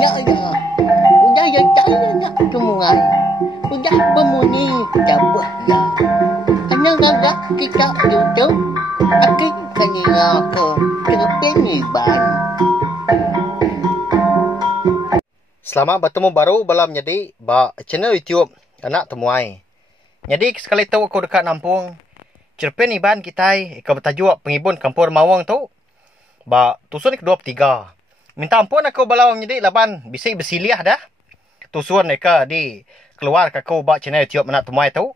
Nya ya. Udah ya saya nak semua. Udah bermuni dapat ya. Anang agak kita duduk. Akin kanina ke terpeniban. Selamat bertemu baru balam jadi channel YouTube anak temuai. Jadi sekali tahu aku dekat Nampung. Cerpen iban kita ika bertajuk pengibun kampung Mawang tu. Tusun kedua tiga. Minta ampun aku balau jadi laban bisik bersiliah dah. Tusun ika di keluar ke aku channel YouTube anak temuai tu.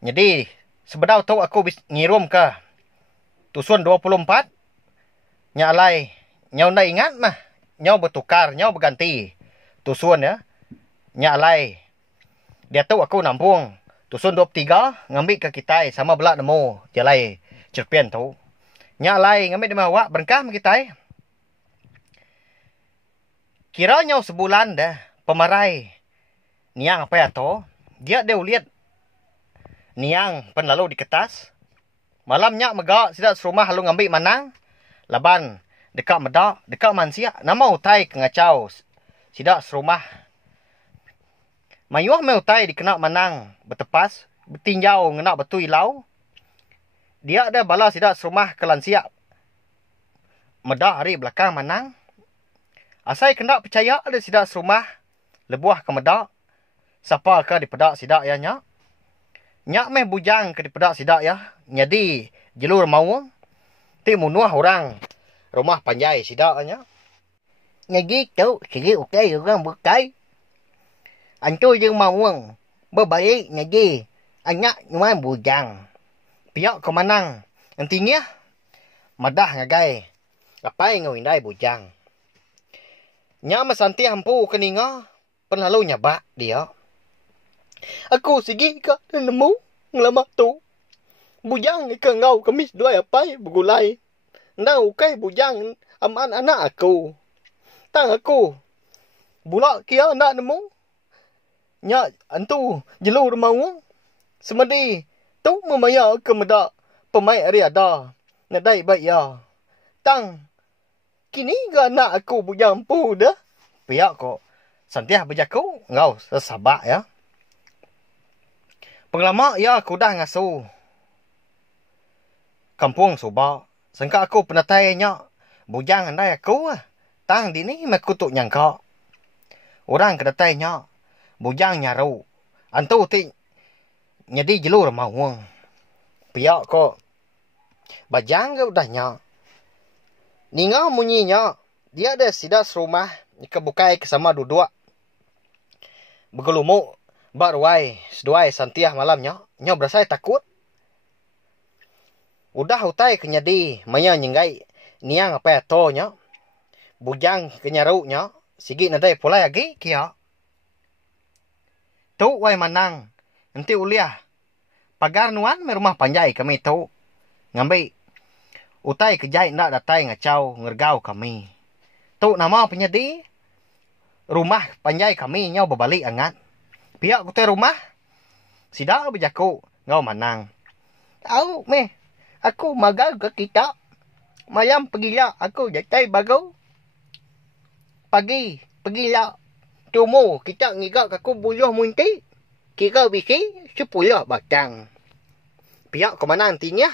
Jadi sebedau tu aku ngirum ke Tusun 24. Nyalai nyau nak ingat mah. Nyau bertukar, nyau berganti. Tusun ya. Nyalai. Dia tahu aku Nampung. Tusun 23 ngambil ke kita sama belak nemu jalai cerpen tu. Nyalai ngambil di awak berengkah kita. Kiranya sebulan dah pemarai. Niang apa ya to? Dia lihat niang pen lalu di kertas. Malamnya megak sidak serumah lalu ngambil manang. Laban dekat medak, dekat mansia. Nama utai kengacau sidak serumah. Mayuah me utai dikena manang bertepas, bertinjau ngena betul ilau. Dia ada bala sidak serumah kelansia. Medak hari belakang manang. Asai kena percaya ada sidak serumah lebuah ke medak. Siapa ke di pedak sidak ya nyak? Nyak meh bujang ke di pedak sidak ya. Jadi jelur mawang. Ti munuah orang rumah panjai sidak nya. Ngaji tu sige okey orang berkai. Antu jeung mawang berbaik ngaji. Anyak nyuman bujang. Piak ke manang. Nantinya madah ngagai. Apai ngawindai bujang. Nya masanti hampu keninga. Penlalu nyabak dia. Aku sigi ka nemu ngelama tu. Bujang ke ngau kemis dua apai bergulai. Ndau kai bujang aman anak aku. Tang aku. Bulak kia nak nemu. Nya antu jelur mau. Semedi tu memaya ke medak pemai ari ada. Nadai baik ya. Tang kini ga nak aku bujang pu dah. Piak kok santiah berjaku ngau sesabak ya. Penglama ya aku dah ngasuh. Kampung Subak. Sangka aku penatainya. Bujang andai aku. Tang di ni makutuk nyangka. Orang kedatainya. Bujang nyaru. Antu ti. Jadi jelur mawang. Piak kok. Bajang ke udahnya. Ninga munyinya. Dia ada sidak serumah. Kebukai kesama duduk. Bergelumuk. Baruai. Seduai santiah malamnya. Nya berasa takut. Udah utai kenyadi. Maya nyenggai. Niang apa ya tonya. Bujang kenyaruknya. Sigi nadai pulai lagi kia. Tu wai manang. Nanti uliah. Pagar nuan me rumah panjai kami tu. Ngambil. Utai kejai nak datai ngacau. Ngergau kami. Tu nama penyedi. Rumah panjai kami nyau berbalik angat. Pihak kutai rumah. Sidak berjaku. Ngau manang. Au meh. Aku magal ke kita. Malam pergilah aku jatai baru. Pagi. Pergilah. Tumu kita ngigak aku buluh munti. Kira bisi 10 batang. Pihak ke mana nantinya?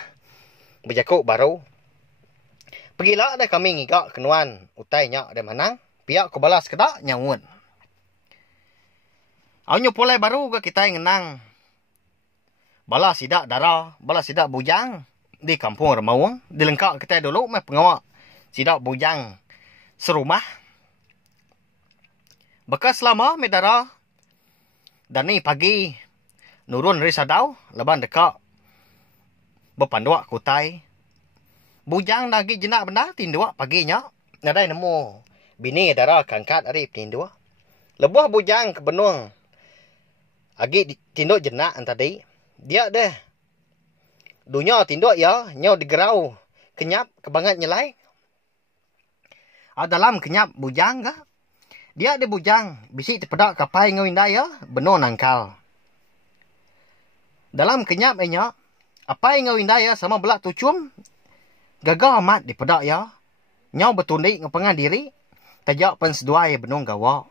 Berjakuk baru. Pergilah dah kami ngigak kenuan. Utainya ada manang. Pihak ke balas kedak nyawun. Awnya pulai baru ke kita yang ngenang. Balas sidak darah. Balas sidak bujang. Di kampung Remawang. Dilengkap kita dulu. Mai pengawak. Sidak bujang. Serumah. Bekas lama mai darah. Dan ni pagi. Nurun dari sadau. Leban dekat. Berpanduak kutai. Bujang lagi jenak benda. Tinduak paginya. Nadai nemu. Bini darah kangkat hari tinduak. Lebuah bujang ke benung. Agi tinduk jenak tadi. Dia deh. Dunia tinduk ya. Nyau digerau. Kenyap. Kebangat nyelai. Dalam kenyap bujang ke. Dia ada bujang. Bisik terpedak kapai ngawinda ya. Benung nangkal. Dalam kenyap Apai ngawinda ya sama belak tucum. Gagah amat dipedak ya. Nyau betundi ngapengan diri. Tajak penseduai benung gawa.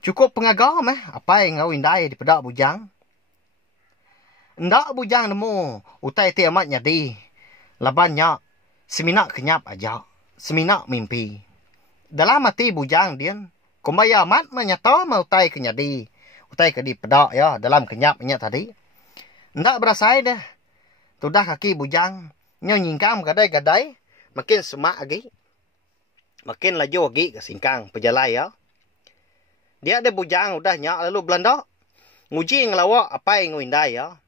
Cukup pengaga meh. Apa yang ngau indai di pedak bujang. Ndak bujang nemu. Utai ti amat nyadi. Labannya. Seminak kenyap aja. Seminak mimpi. Dalam hati bujang dia. Kumbaya amat menyata mau utai kenyadi. Utai ke di pedak ya. Dalam kenyapnya tadi. Ndak berasai dah. Tudah kaki bujang. Nyau nyingkam gadai-gadai. Makin semak lagi. Makin laju lagi ke singkang pejalai ya. Dia ada bujang udah nyak lalu Belanda. Nguji ngelawak apa yang ngindai ya.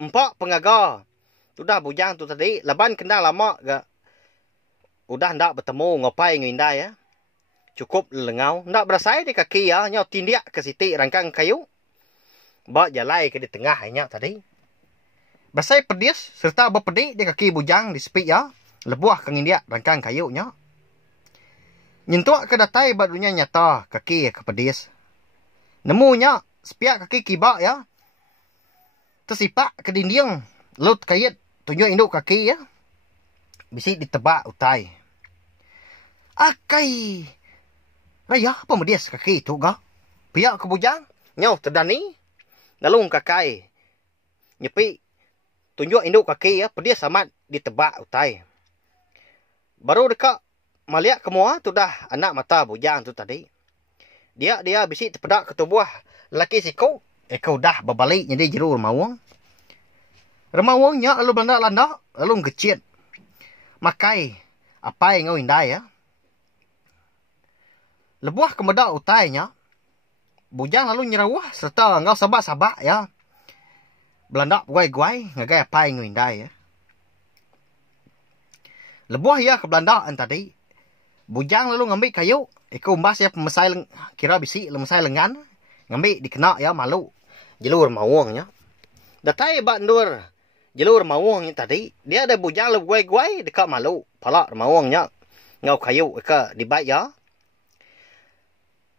Empat pengaga. Tudah bujang tu tadi. Laban kena lama ke. Udah ndak bertemu ngapai ngindai ya. Cukup lengau. Ndak berasai di kaki ya. Nyau tindiak ke siti rangkang kayu. Bawa jalai ke di tengah nyak tadi. Berasai pedis serta berpedik di kaki bujang di sepik ya. Lebuah ke ngindiak rangkang kayu nyak. Nyentuak ke datai badunya nyata kaki ke pedis. Nemunya sepiak kaki kibak ya. Tersipak ke dinding. Lut kayit tunjuk induk kaki ya. Bisi ditebak utai. Akai. Raya apa medias kaki itu ga? Piak ke bujang. Nyau terdani. Nalung kakai. Nyepi. Tunjuk induk kaki ya. Pedis amat ditebak utai. Baru dekat. Maliak kemua tu dah anak mata bujang tu tadi. Dia bisi terpedak ke tubuh lelaki siku. Kau dah berbalik jadi jeru remawang. Remawangnya lalu Belanda lalu ngecit. Makai apa yang ngau indai ya. Lebuah kemedak utainya. Bujang lalu nyerawah serta ngau sabak-sabak ya. Belanda guai-guai ngagai apa yang ngau indai ya. Lebuah ya ke Belandaan tadi. Bujang lalu ngambil kayu. Iko umbas ya pemesai kira bisi lemesai lengan. Ngambil dikena ya malu. Jalur mawangnya. Datai bandur. Jalur mawangnya tadi. Dia ada bujang lalu guai-guai dekat malu. Palak mawangnya. Ngau kayu ke dibaik ya.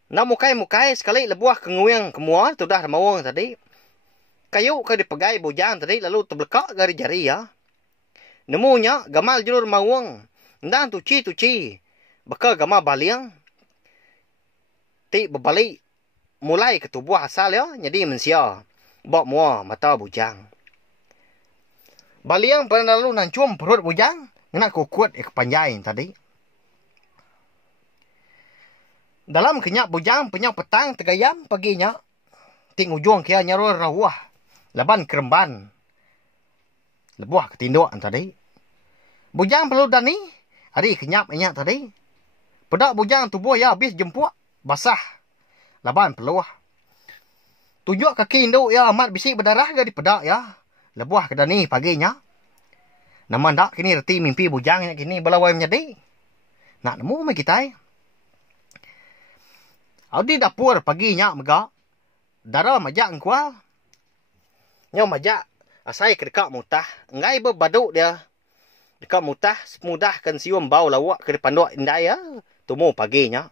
Nak mukai-mukai sekali lebuah kenguyang kemua. Tu dah mawang tadi. Kayu ke dipegai bujang tadi. Lalu terbelekak dari jari ya. Nemunya gamal jalur mawang. Dan tuci. Baka gama baliang. Ti berbalik. Mulai ke tubuh asal ya. Jadi mensia. Bak mua mata bujang. Baliang pernah lalu nancum perut bujang. Nak kukut kepanjai tadi. Dalam kenyak bujang penyang petang tegayam paginya. Ting ujung kia nyarul rawah. Laban keremban. Lebuah ketinduan tadi. Bujang perlu dani. Hari kenyap inyak tadi. Pedak bujang tubuh ya habis jemput. Basah. Laban peluah. Tunjuk kaki induk ya amat bisik berdarah ke di pedak ya. Lebuah ke dani paginya. Nama ndak kini reti mimpi bujang yang kini belawai menjadi. Nak nemu me kita. Di dapur paginya mega. Darah majak ngkual. Nyau majak. Asai ke dekat mutah. Ngai berbaduk dia. Dekat mutah. Semudahkan sium bau lawak ke depan duk indai ya. Tumu paginya.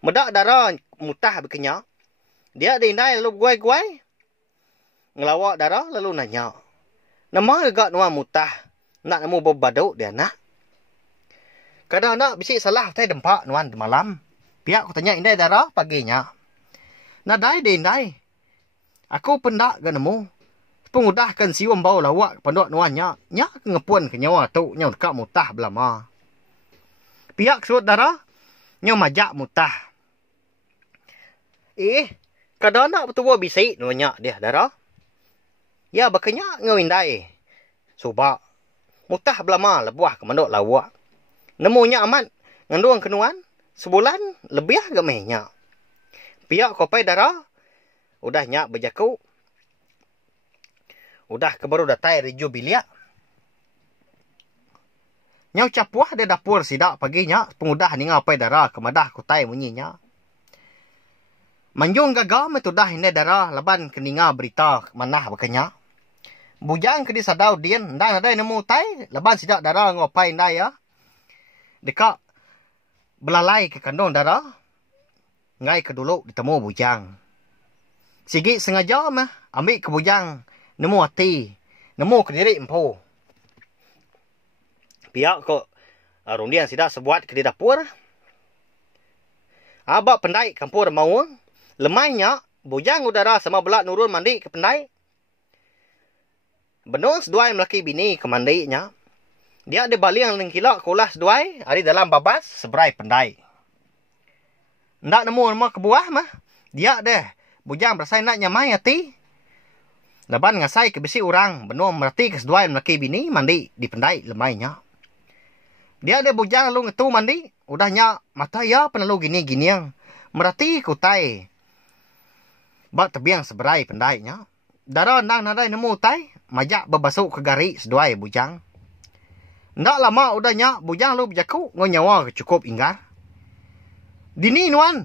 Medak darah mutah berkenyak. Dia ada indai lalu guai-guai. Ngelawak darah lalu nanya. Nama agak nuan mutah. Nak nemu berbaduk dia nak. Kadang nak bisik salah. Saya dempak nuan malam. Pihak aku tanya indai darah paginya. Nadai dia indai. Aku pendak ke nemu. Pengudahkan sium bau lawak pendok nuannya. Nyak ngepun ke nyawa tu. Nyaw dekat mutah belama. Pihak surut darah. Nyaw majak mutah. Kadang nak betul bisik nuannya dia darah. Ya bakanya ngawindai. Subak. Mutah belama lebuah ke mendok lawak. Nemunya amat. Nganduang kenuan. Sebulan lebih gemehnya. Pihak kopai darah. Udah nyak berjaku. Udah kebaru datai reju biliak. Nyau capuah dia dapur sidak paginya. Pengudah ni ngapai darah kemadah kutai munyinya. Manjung gagal metudah ini darah laban keninga berita manah bakanya. Bujang ke di sadau dian. Dan ada nemu tai. Laban sidak darah ngapai indai ya. Dekat belalai ke kandung darah. Ngai ke dulu ditemu bujang. Sigi sengaja mah ambil ke bujang. Nemu hati. Nemu ke diri empu. Pihak kok Rundian sidak sebuat ke di dapur. Abak pendai kampur mau. Lemainya, bujang udara sama belak nurun mandi ke pendai. Benung seduai melaki bini ke mandinya. Dia ada baling yang kilak kulas seduai. Ada dalam babas seberai pendai. Ndak nemu nama kebuah mah. Dia deh. Bujang berasai nak nyamai hati. Laban ngasai ke besi orang. Benung merati ke seduai melaki bini mandi di pendai lemainya. Dia ada bujang lalu ngetu mandi. Udahnya mata ya penalu gini-gini yang. Merati kutai. Bak tebiang seberai pendainya. Dara nang nadai nemu tai. Majak berbasuk ke gari seduai bujang. Ndak lama udahnya bujang lu berjaku. Ngonyawa cukup inggar. Dini nuan.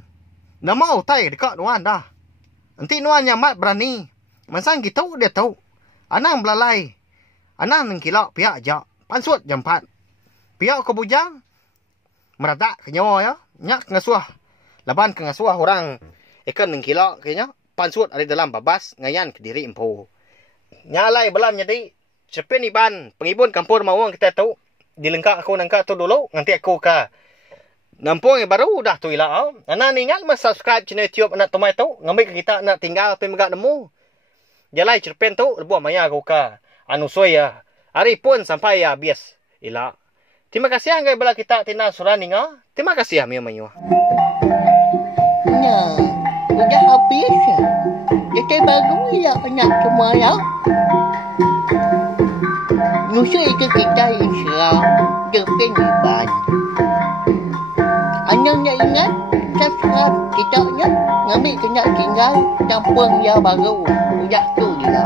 Dah mau tai dekat nuan dah. Nanti nuan nyamat berani. Mansang gitu dia tahu. Anang belalai. Anang nengkilak pihak ajak. Pansut jam 4. Pihak ke bujang. Meratak ke nyawa ya. Nyak ngasuah. Laban ke ngasuah orang. Ikan nengkilak kayaknya. Pansut ada dalam babas. Ngayan ke diri empu. Nyalai belam jadi. Sepin iban. Pengibun kampur mawang kita tahu. Dilengkak aku nangkak tu dulu. Nanti aku ke Nampung yang baru dah tu ilah. Anak ni ingat mas subscribe channel YouTube anak tomai tu. Ngambil ke kita nak tinggal pergi megak nemu. Jalai cerpen tu lebuah maya aku ka. Anu soy ya. Hari pun sampai ya habis. Ilah. Terima kasih anggai bala kita tina surani nga. Terima kasih ya miyo. Nah, udah habis ya. Jadi baru ya anak semua ya. Nusul itu kita insya cerpen iban. Anaknya ingat, subscribe kita nya ngambil kena tinggal campur yang baru. Udah tu dia.